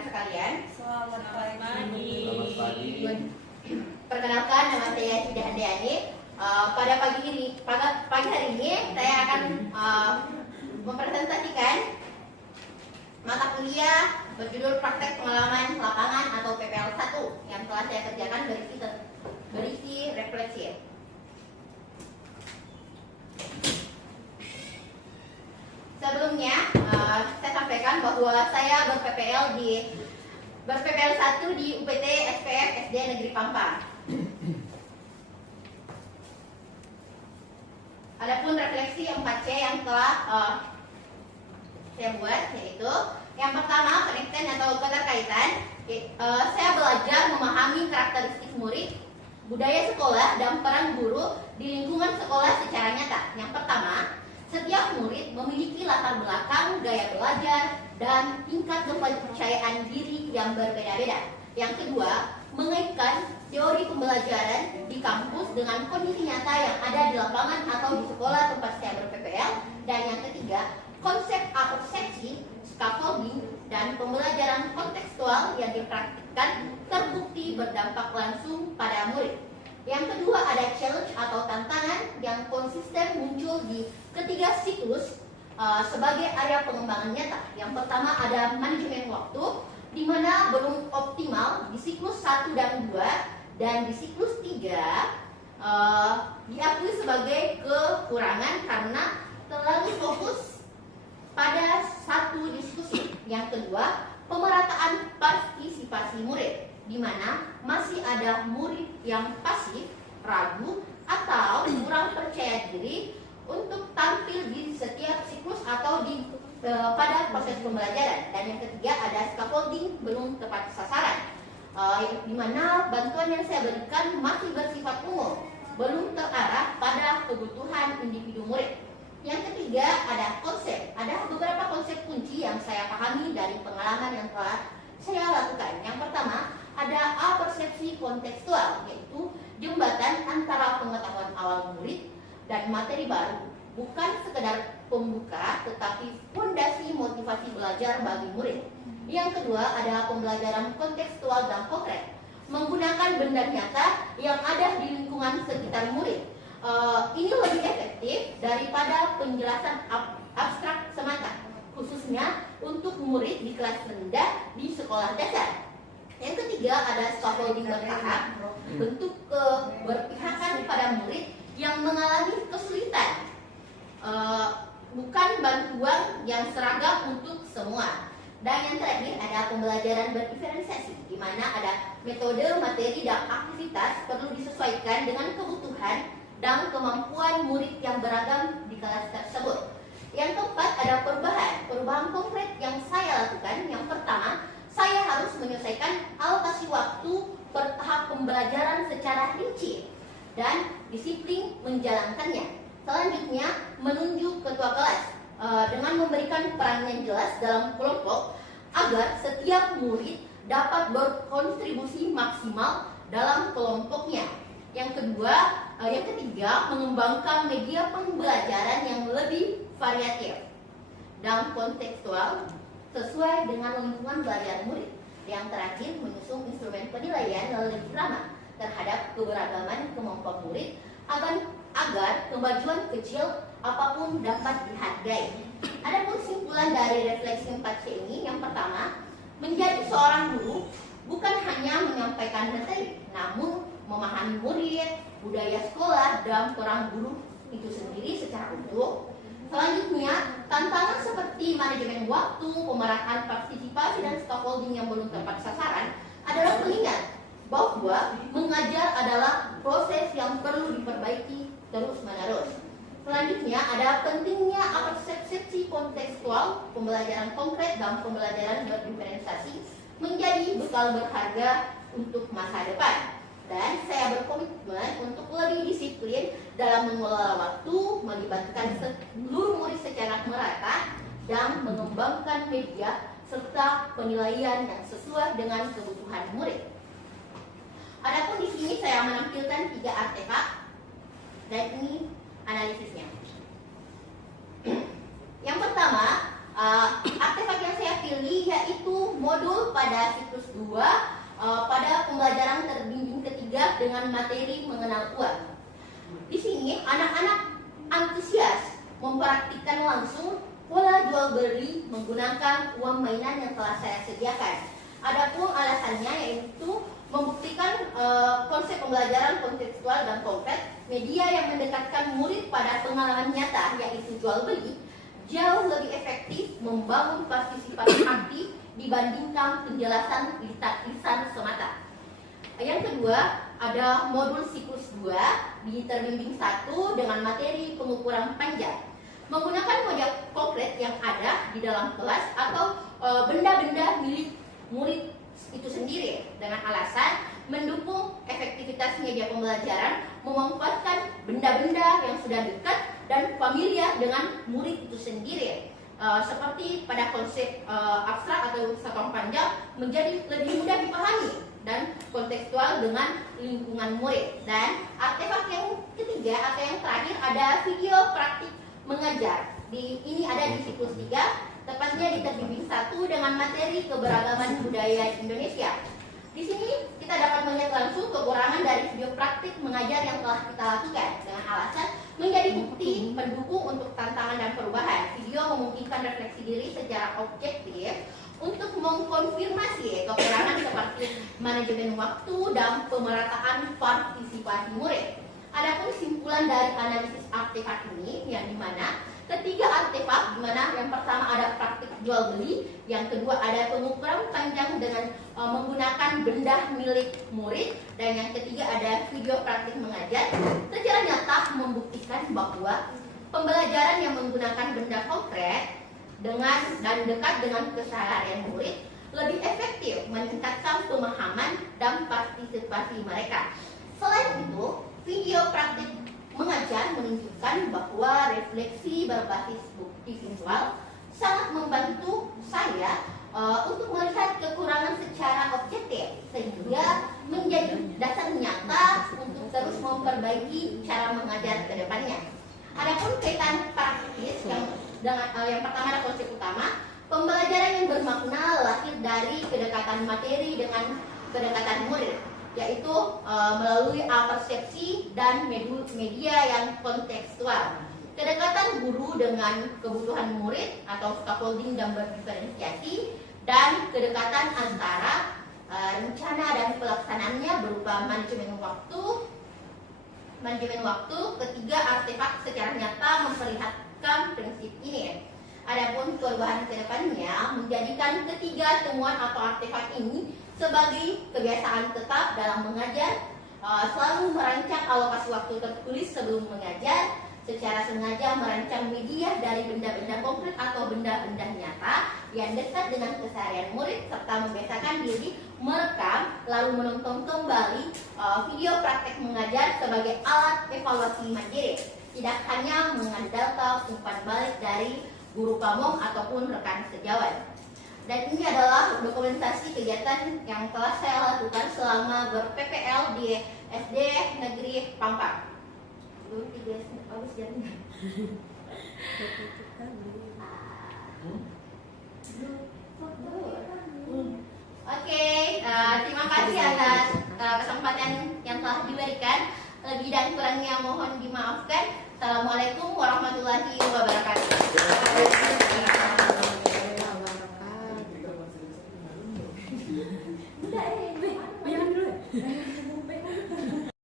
rekan sekalian. Selamat pagi. Selamat pagi. Perkenalkan, nama saya Sida Handayani. Pada pagi hari ini saya akan mempresentasikan mata kuliah berjudul Praktek Pengalaman Lapangan atau PPL 1 yang telah saya kerjakan berisi refleksi. Sebelumnya, saya sampaikan bahwa saya berPPL 1 di UPT SPF SD Negeri Pampang. Adapun refleksi 4C yang telah saya buat, yaitu yang pertama, connected atau keterkaitan. Saya belajar memahami karakteristik murid, budaya sekolah, dan peran guru di lingkungan sekolah secara nyata. Yang pertama, setiap murid memiliki latar belakang, gaya belajar, dan tingkat kepercayaan diri yang berbeda-beda. Yang kedua, mengaitkan teori pembelajaran di kampus dengan kondisi nyata yang ada di lapangan atau di sekolah tempat saya berPPL. Dan yang ketiga, konsep persepsi, scaffolding, dan pembelajaran kontekstual yang dipraktikkan terbukti berdampak langsung pada murid. Yang kedua, ada challenge atau tantangan yang konsisten muncul di ketiga siklus sebagai area pengembangan nyata. Yang pertama ada manajemen waktu, di mana belum optimal di siklus 1 dan 2, dan di siklus 3 diakui sebagai kekurangan karena terlalu fokus pada satu diskusi. Yang kedua, pemerataan partisipasi murid, di mana masih ada murid yang pasif, ragu, atau kurang percaya diri untuk tampil di setiap siklus atau pada proses pembelajaran. Dan yang ketiga ada scaffolding, belum tepat sasaran, di mana bantuan yang saya berikan masih bersifat umum, belum terarah pada kebutuhan individu murid. Yang ketiga ada konsep. Ada beberapa konsep kunci yang saya pahami dari pengalaman yang telah saya lakukan. Yang pertama ada persepsi kontekstual, yaitu jembatan antara pengetahuan awal murid dan materi baru, bukan sekedar pembuka tetapi fondasi motivasi belajar bagi murid. Yang kedua ada pembelajaran kontekstual dan konkret, menggunakan benda nyata yang ada di lingkungan sekitar murid. Ini lebih efektif daripada penjelasan abstrak semata, khususnya untuk murid di kelas rendah di sekolah dasar. Yang ketiga ada scaffolding bertahap, bentuk keberpihakan pada murid yang mengalami kesulitan, bukan bantuan yang seragam untuk semua. Dan yang terakhir ada pembelajaran berdiferensiasi, di mana ada metode, materi, dan aktivitas perlu disesuaikan dengan kebutuhan dan kemampuan murid yang beragam di kelas tersebut. Yang keempat ada perubahan konkret yang saya lakukan. Yang pertama, saya harus menyelesaikan alokasi waktu per tahap pembelajaran secara rinci dan disiplin menjalankannya. Selanjutnya, menunjuk ketua kelas dengan memberikan peran yang jelas dalam kelompok agar setiap murid dapat berkontribusi maksimal dalam kelompoknya. Yang ketiga, mengembangkan media pembelajaran yang lebih variatif dan kontekstual sesuai dengan lingkungan belajar murid. Yang terakhir, menyusun instrumen penilaian yang lebih ramah terhadap keberagaman kelompok murid agar kemajuan kecil apapun dapat dihargai. Ada kesimpulan dari refleksi 4C ini. Yang pertama, menjadi seorang guru bukan hanya menyampaikan materi, namun memahami murid, budaya sekolah, dan peran guru itu sendiri secara utuh. Selanjutnya, tantangan seperti manajemen waktu, pemerataan partisipasi, dan scaffolding yang belum tepat sasaran adalah pengingat bahwa mengajar adalah proses yang perlu diperbaiki terus-menerus. Selanjutnya, ada pentingnya persepsi kontekstual, pembelajaran konkret, dan pembelajaran berdiferensiasi menjadi bekal berharga untuk masa depan. Dan saya berkomitmen untuk lebih disiplin dalam mengelola waktu, melibatkan seluruh murid secara merata, dan mengembangkan media serta penilaian yang sesuai dengan kebutuhan murid. Adapun di sini saya menampilkan 3 artefak, dan ini analisisnya. Yang pertama, Artefak yang saya pilih yaitu modul pada siklus 2 pada pembelajaran terbimbing ketiga dengan materi mengenal uang. Di sini anak-anak antusias mempraktikkan langsung pola jual beli menggunakan uang mainan yang telah saya sediakan. Adapun alasannya yaitu membuktikan konsep pembelajaran kontekstual dan konkret, media yang mendekatkan murid pada pengalaman nyata yaitu jual beli jauh lebih efektif membangun partisipasi aktif dibandingkan penjelasan lisan semata. Yang kedua, ada modul siklus 2 di terbimbing 1 dengan materi pengukuran panjang. Menggunakan model konkret yang ada di dalam kelas atau benda-benda milik murid itu sendiri dengan alasan mendukung efektivitas media pembelajaran, memanfaatkan benda-benda yang sudah dekat dan familiar dengan murid itu sendiri. Seperti pada konsep abstrak atau satuan panjang menjadi lebih mudah dipahami dan kontekstual dengan lingkungan murid. Dan artefak yang ketiga atau yang terakhir ada video praktik mengajar. Ini ada di siklus 3, tepatnya di terbimbing 1 dengan materi keberagaman budaya Indonesia. Di sini kita dapat melihat langsung kekurangan dari video praktik mengajar yang telah kita lakukan dengan alasan menjadi bukti pendukung untuk tantangan dan perubahan. Video memungkinkan refleksi diri secara objektif untuk mengkonfirmasi kekurangan seperti manajemen waktu dan pemerataan partisipasi murid. Adapun kesimpulan dari analisis artefak ini yang dimana ketiga artefak, dimana yang pertama ada praktik jual beli, yang kedua ada pengukuran panjang dengan menggunakan benda milik murid, dan yang ketiga ada video praktik mengajar, secara nyata membuktikan bahwa pembelajaran yang menggunakan benda konkret dan dekat dengan keseharian murid lebih efektif meningkatkan pemahaman dan partisipasi mereka. Selain itu, video praktik mengajar menunjukkan bahwa refleksi berbasis bukti visual sangat membantu saya untuk melihat kekurangan secara objektif sehingga menjadi dasar nyata untuk terus memperbaiki cara mengajar ke depannya. Adapun kaitan praktis yang pertama ada konsep utama, pembelajaran yang bermakna lahir dari kedekatan materi dengan kedekatan murid, yaitu melalui persepsi dan media yang kontekstual. Kedekatan guru dengan kebutuhan murid atau scaffolding dan berdiferensiasi, dan kedekatan antara rencana dan pelaksanaannya berupa manajemen waktu. Ketiga artefak secara nyata memperlihatkan prinsip ini. Adapun perubahan ke depannya menjadikan ketiga temuan atau artefak ini sebagai kebiasaan tetap dalam mengajar, selalu merancang alokasi waktu tertulis sebelum mengajar, secara sengaja merancang media dari benda-benda konkret atau benda-benda nyata yang dekat dengan keseharian murid, serta membiasakan diri merekam lalu menonton kembali video praktek mengajar sebagai alat evaluasi mandiri, tidak hanya mengandalkan umpan balik dari guru pamong ataupun rekan sejawat. Dan ini adalah dokumentasi kegiatan yang telah saya lakukan selama ber-PPL di SD Negeri Pampang. Bagus jadinya. Oke, terima kasih atas kesempatan yang telah diberikan. Lebih dan kurangnya mohon dimaafkan. Assalamualaikum warahmatullahi wabarakatuh. Udah, bilang dulu.